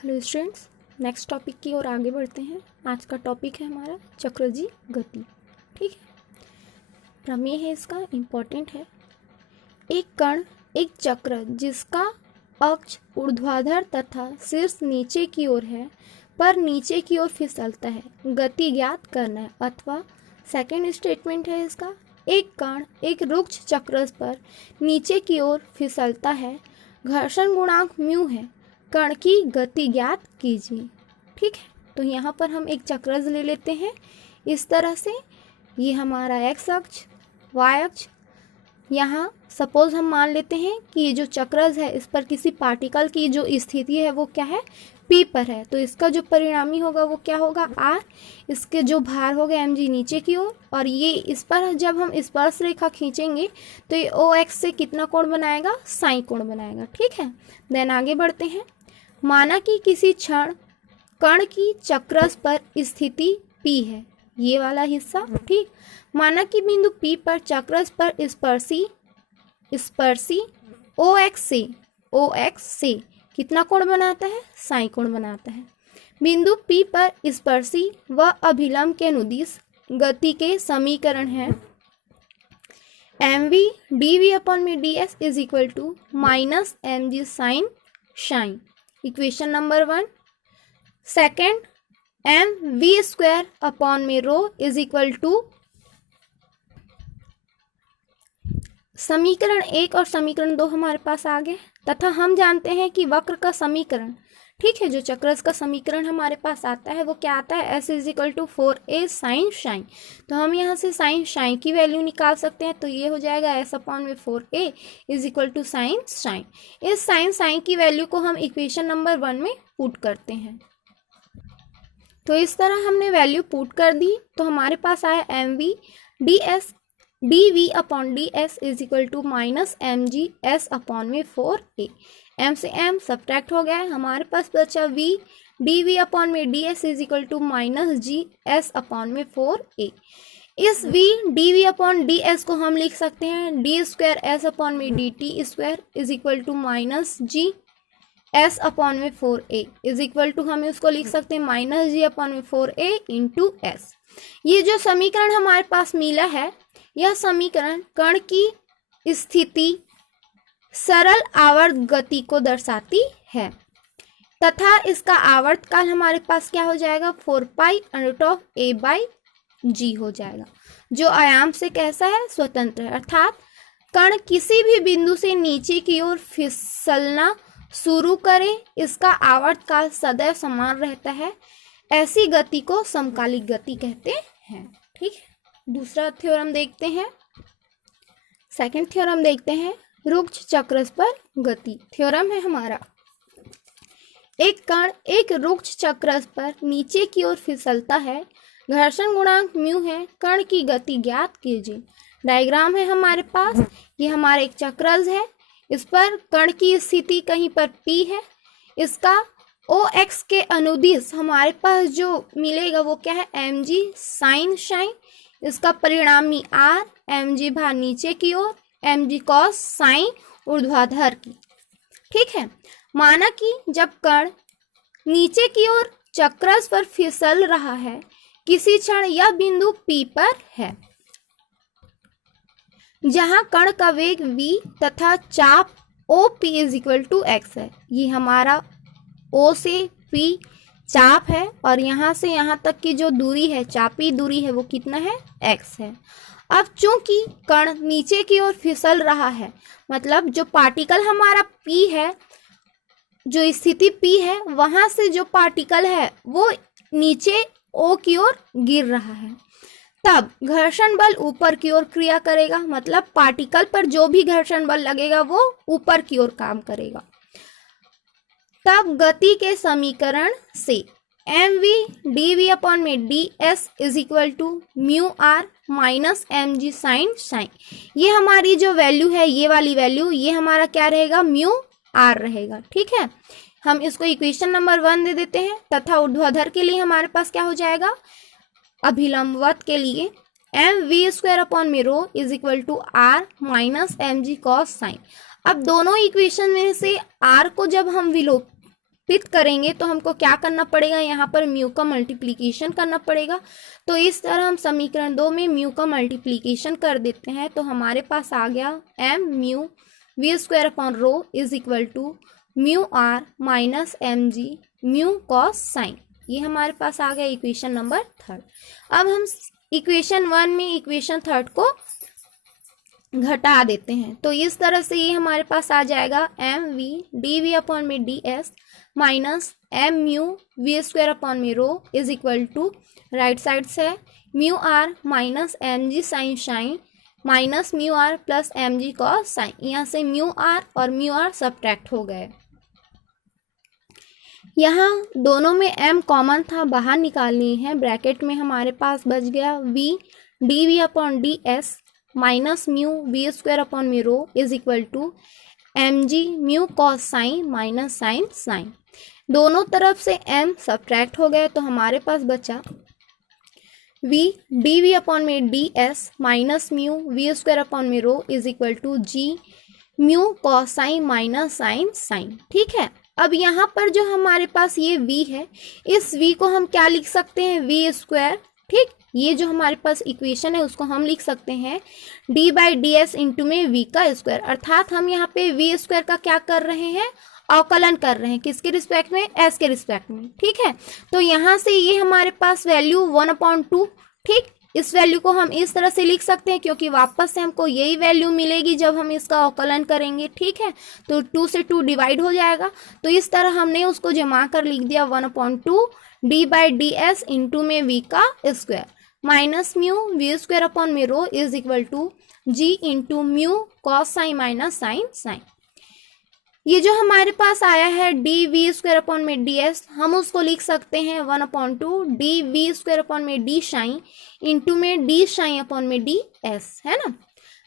Hello students, next topic की ओर आगे बढ़ते हैं। आज का टॉपिक है हमारा चक्रजी गति। ठीक है, प्रमेय है इसका, इम्पोर्टेंट है। एक कण एक चक्र जिसका अक्ष ऊर्ध्वाधर तथा शीर्ष नीचे की ओर है पर नीचे की ओर फिसलता है, गति ज्ञात करना है। अथवा सेकेंड स्टेटमेंट है इसका, एक कण एक रुक्ष चक्र पर नीचे की ओर फिसलता है, घर्षण गुणांक म्यू है, कण की गति ज्ञात कीजिए। ठीक है, तो यहाँ पर हम एक चक्रज ले लेते हैं इस तरह से। ये हमारा एक्स अक्ष, वाई अक्ष। यहाँ सपोज हम मान लेते हैं कि ये जो चक्रज है इस पर किसी पार्टिकल की जो स्थिति है वो क्या है, पी पर है। तो इसका जो परिणामी होगा वो क्या होगा, आर। इसके जो भार होगा एम जी नीचे की ओर, और ये इस पर जब हम स्पर्श रेखा खींचेंगे तो ये ओ एक्स से कितना कोण बनाएगा, साई कोण बनाएगा। ठीक है, देन आगे बढ़ते हैं। माना कि किसी क्षण कण की चक्रस पर स्थिति P है, ये वाला हिस्सा। ठीक, माना कि बिंदु P पर चक्रस पर स्पर्शी OX से कितना कोण बनाता है, साई कोण बनाता है। बिंदु P पर स्पर्शी व अभिलंब के अनुदिश गति के समीकरण है mv dv अपॉन में ds is equal to minus mg sine. Equation number 1। Second, M V square upon में रो इज इक्वल टू समीकरण 1 और समीकरण 2 हमारे पास आ गए। तथा हम जानते हैं कि वक्र का समीकरण, ठीक है, जो चक्रस का समीकरण हमारे पास आता है वो क्या आता है, S is equal to 4a sine. तो हम यहाँ से साइन की वैल्यू निकाल सकते हैं। तो ये हो जाएगा एस अपॉन में 4a is equal to sine. इस साइन की वैल्यू को हम इक्वेशन नंबर 1 में पुट करते हैं। तो इस तरह हमने वैल्यू पुट कर दी तो हमारे पास आया M V D S D V upon D S is equal to minus M G S upon में 4a। एम से एम सब्ट्रैक्ट हो गया है, हमारे पास बचा v डी वी अपॉन में D S is equal to minus G S upon में 4a। इस v D V upon D S को हम लिख सकते हैं डी स्क्वायर एस अपॉन में D T square is equal to minus G S upon में 4a इज इक्वल टू हम इसको लिख सकते हैं माइनस जी अपॉन में 4a इंटू एस। ये जो समीकरण हमारे पास मिला है, यह समीकरण कण की स्थिति सरल आवर्त गति को दर्शाती है तथा इसका आवर्तकाल हमारे पास क्या हो जाएगा, 4 pi under of a by G हो जाएगा, जो आयाम से कैसा है, स्वतंत्र है। अर्थात कण किसी भी बिंदु से नीचे की ओर फिसलना शुरू करे, इसका आवर्तकाल सदैव समान रहता है। ऐसी गति को समकालिक गति कहते हैं। ठीक है, दूसरा थ्योरम देखते हैं। सेकंड थ्योरम देखते हैं, रुक्ष चक्रस पर गति। थ्योरम है हमारा, एक कण एक रुक्ष चक्रस पर नीचे की ओर फिसलता है, घर्षण गुणांक म्यू है, कण की गति ज्ञात कीजिए। डायग्राम है हमारे पास, ये हमारा एक चक्रज है, इस पर कण की स्थिति कहीं पर P है, इसका OX के अनुदिश हमारे पास जो मिलेगा वो क्या है, mg साइन, इसका परिणामी R, mg भार नीचे की ओर, mg कॉस साइन ऊर्ध्वाधर की। ठीक है, माना कि जब कण नीचे की ओर चक्रस पर फिसल रहा है, किसी क्षण यह बिंदु P पर है जहां कण का वेग v तथा चाप OP is equal to x है। ये हमारा O से P चाप है और यहाँ से यहाँ तक की जो दूरी है, चापी दूरी है, वो कितना है, x है। अब चूंकि कण नीचे की ओर फिसल रहा है, मतलब जो पार्टिकल हमारा P है, जो स्थिति P है, वहां से जो पार्टिकल है वो नीचे O की ओर गिर रहा है, तब घर्षण बल ऊपर की ओर क्रिया करेगा। मतलब पार्टिकल पर जो भी घर्षण बल लगेगा वो ऊपर की ओर काम करेगा। तब गति के समीकरण से M V D V upon में D S is equal to mu R minus M G sine. ये हमारी जो वैल्यू है, ये वाली वैल्यू, ये हमारा क्या रहेगा, म्यू आर रहेगा। ठीक है, हम इसको इक्वेशन नंबर 1 दे देते हैं। तथा ऊर्ध्वाधर के लिए हमारे पास क्या हो जाएगा, अभिलंबवत के लिए एम वी स्क्वायर अपॉन में rho is equal to R minus M G cos sine. अब दोनों इक्वेशन में से आर को जब हम प्रतिस्थापित करेंगे तो हमको क्या करना पड़ेगा, यहाँ पर म्यू का मल्टीप्लीकेशन करना पड़ेगा। तो इस तरह हम समीकरण 2 में म्यू का मल्टीप्लीकेशन कर देते हैं, तो हमारे पास आ गया M mu V square upon rho is equal to mu R minus M G mu cos sine. ये हमारे पास आ गया इक्वेशन नंबर 3। अब हम इक्वेशन 1 में इक्वेशन 3 को घटा देते हैं, तो इस तरह से ये हमारे पास आ जाएगा M V D V upon में D S minus M mu V square upon में rho is equal to right side से mu R minus M G sine sine minus mu R plus M G cos sine. यहाँ से mu R और mu R subtract हो गए। यहाँ दोनों में m कॉमन था, बाहर निकालनी है। ब्रैकेट में हमारे पास बच गया v D V upon D S minus mu V square upon में rho is equal to M G mu cos sine minus sine sine. दोनों तरफ से m सब्ट्रैक्ट हो गए, तो हमारे पास बचा v डी वी अपॉन में D S minus mu V square upon में rho is equal to G mu cos sine minus sine sine. ठीक है, अब यहाँ पर जो हमारे पास ये v है, इस v को हम क्या लिख सकते हैं, v स्क्वायर। ठीक, ये जो हमारे पास इक्वेशन है उसको हम लिख सकते हैं d by D S into में v का स्क्वायर, अर्थात हम यहाँ पे v स्क्वायर का क्या कर रहे हैं, अवकलन कर रहे हैं। किसके रिस्पेक्ट में, s के रिस्पेक्ट में। ठीक है, तो यहाँ से ये हमारे पास वैल्यू 1/2। ठीक, इस वैल्यू को हम इस तरह से लिख सकते हैं क्योंकि वापस से हमको यही वैल्यू मिलेगी जब हम इसका अवकलन करेंगे। ठीक है, तो 2 से 2 डिवाइड हो जाएगा, तो इस तरह हमने उसको जमा कर लिख दिया 1/2 D by D S into में v का square minus mu V square upon में rho is equal to G into mu cos sine minus sine sine. ये जो हमारे पास आया है डी वी स्क्वायर अपॉन में डी एस, हम उसको लिख सकते हैं 1/2 डी वी स्क्वायर अपॉन में डी शाइन इंटू में डी शाइन अपॉन में डी एस, है ना,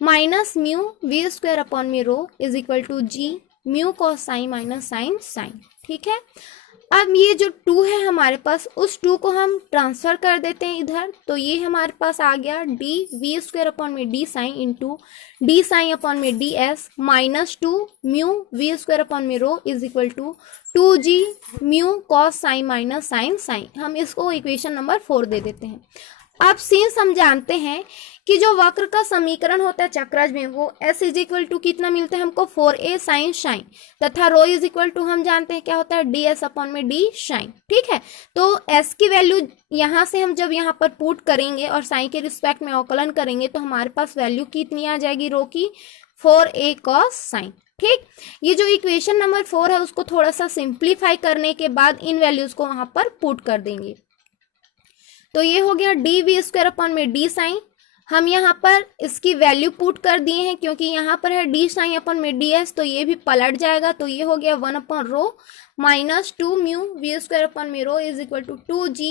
minus mu V square upon में rho is equal to G mu cos sine minus sine sine. ठीक है, अब ये जो 2 है हमारे पास, उस 2 को हम ट्रांसफर कर देते हैं इधर, तो ये हमारे पास आ गया डी वी स्क्वायर अपॉन में D sine into D sine upon में D S minus 2 mu V square upon में rho is equal to 2g mu cos sine minus sine sine. हम इसको इक्वेशन नंबर 4 दे देते हैं। अब सिंस हम जानते हैं कि जो वक्र का समीकरण होता है चक्रज में, वो s इज इक्वल टू कितना मिलता है हमको 4a साइन शाइन, तथा रो इज इक्वल टू हम जानते हैं क्या होता है डी एस अपॉन में डी शाइन। ठीक है, तो s की वैल्यू यहाँ से हम जब यहाँ पर पुट करेंगे और साइन के रिस्पेक्ट में अवकलन करेंगे तो हमारे पास वैल्यू कितनी आ जाएगी रो की, 4a कॉस साइन। ठीक, ये जो इक्वेशन नंबर 4 है उसको थोड़ा सा सिंप्लीफाई करने के बाद इन वैल्यूज को वहां पर पुट कर देंगे, तो ये हो गया डी वी स्क्वायर अपॉन में डी साइन। हम यहाँ पर इसकी वैल्यू पुट कर दिए हैं क्योंकि यहाँ पर है डी साइन अपॉन में डी एस, तो ये भी पलट जाएगा, तो ये हो गया 1/रो minus 2 mu V square upon में rho is equal to 2g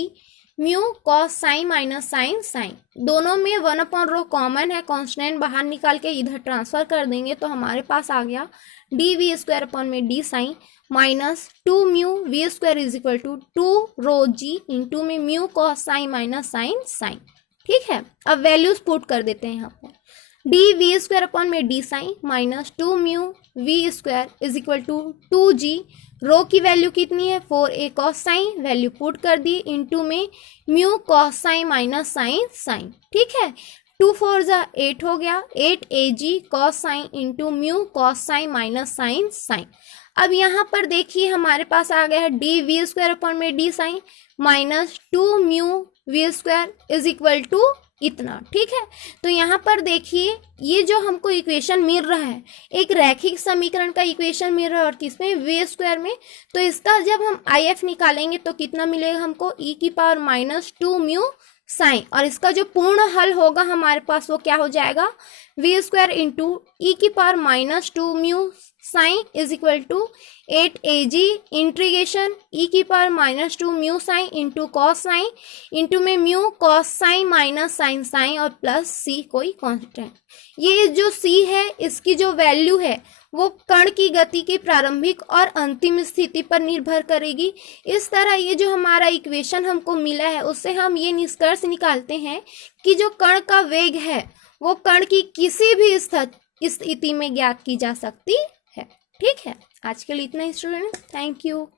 mu cos sine minus sine sine. दोनों में 1/रो कॉमन है, कॉन्स्टेंट बाहर निकाल के इधर ट्रांसफर कर देंगे, तो हमारे पास आ गया डी वी स्क्वायर अपॉन में D sine minus 2 mu V square is equal to 2 rho G into में mu cos sine minus sine sine. ठीक है, अब वैल्यूज पुट कर देते हैं यहाँ पर, डी वी स्क्वायर अपॉन में D sine minus 2 mu V square is equal to 2g, rho की वैल्यू कितनी है 4a cos sine, value put कर दी इंटू में mu cos sine minus sine sine. ठीक है, 2 4 जा 8 हो गया, 8ag cos sine into mu cos sine minus sine sine. अब यहाँ पर देखिए हमारे पास आ गया है डी वी स्क्वायर अपॉन में D sine minus 2 mu V square is equal to इतना। ठीक है, तो यहाँ पर देखिए ये जो हमको इक्वेशन मिल रहा है, एक रैखिक समीकरण का इक्वेशन मिल रहा है और किसमें, वी स्क्वायर में, तो इसका जब हम IF निकालेंगे तो कितना मिलेगा हमको, e की पावर माइनस 2 म्यू साइन, और इसका जो पूर्ण हल होगा हमारे पास वो क्या हो जाएगा, वी स्क्वायर इंटू ई की power minus 2 mu sine is equal to 8ag integration E की power minus 2 mu sine into cos sine into में mu cos sine minus sine sine और प्लस c कोई कांस्टेंट। ये जो c है इसकी जो वैल्यू है वो कण की गति की प्रारंभिक और अंतिम स्थिति पर निर्भर करेगी। इस तरह ये जो हमारा इक्वेशन हमको मिला है उससे हम ये निष्कर्ष निकालते हैं कि जो कण का वेग है वो कण की किसी भी स्थिति में ज्ञात की जा सकती है। ठीक है, आज के लिए इतना ही स्टूडेंट, थैंक यू।